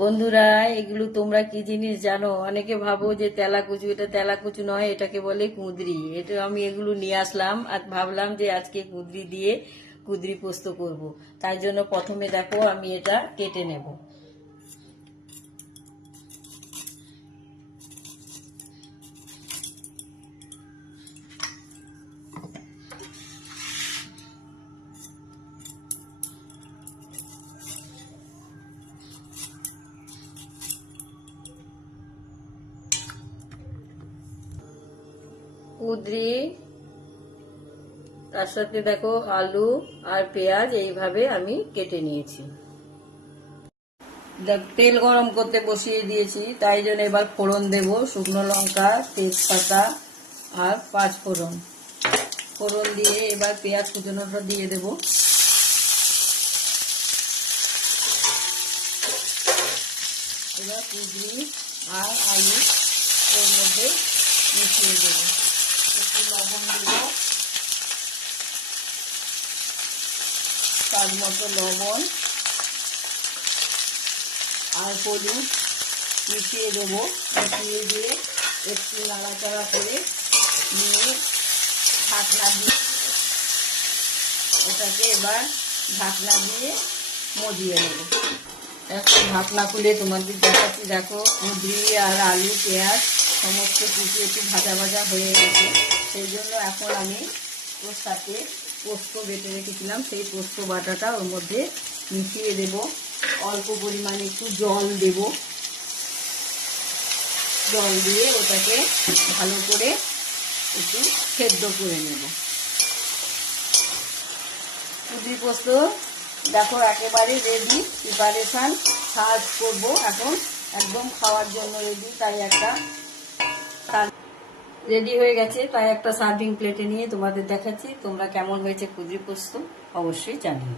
বন্ধুরা, এগুলো তোমরা কি জিনিস জানো? অনেকে ভাবো যে তেলাকুচু, এটা তেলাকুচু নয়, এটাকে বলে কুঁদরি। এটা আমি এগুলো নিয়ে আসলাম আর ভাবলাম যে আজকে কুঁদরি দিয়ে কুঁদরি পোস্ত করব। তাই জন্য প্রথমে দেখো আমি এটা কেটে নেব। কুঁদরি, তার সাথে দেখো আলু আর পেঁয়াজ এইভাবে আমি কেটে নিয়েছি। তেল গরম করতে বসিয়ে দিয়েছি, তাই জন্য এবার ফোড়ন দেব। শুকনো লঙ্কা, তেজপাতা আর পাঁচ ফোড়ন। ফোড়ন দিয়ে এবার পেঁয়াজ কুচনোটা দিয়ে দেব। এবার কুঁদরি আর আলু ওর মধ্যে মিশিয়ে দেব। একটু লবণ দেব, স্বাদ মতো লবণ আর হলুদ মিশিয়ে দেবো। মিশিয়ে দিয়ে একটু নাড়াচাড়া করে নিয়ে ঢাকনা দিয়ে ওটাকে এবার ঢাকনা দিয়ে মজিয়ে নেব। এখন ঢাকনা খুলে তোমাদের দেখাচ্ছি। দেখো কুঁদরি আর আলু পেঁয়াজ সমস্ত কিছু একটু ভাজা ভাজা হয়ে গেছে। সেই জন্য এখন আমি ওর সাথে পোস্ত বেটে রেখেছিলাম, সেই পোস্ত বাটাটা ওর মধ্যে মিশিয়ে দেব। অল্প পরিমাণে একটু জল দেব। জল দিয়ে ওটাকে ভালো করে একটু সেদ্ধ করে নেব। কুঁদরি পোস্ত দেখো একেবারে রেডি, প্রিপারেশান। সার্ভ করবো এখন, একদম খাওয়ার জন্য রেডি। তাই একটা রেডি হয়ে গেছে, তাই একটা সার্ভিং প্লেটে নিয়ে তোমাদের দেখাচ্ছি। তোমরা কেমন হয়েছে কুঁদরি পোস্ত অবশ্যই জানিও।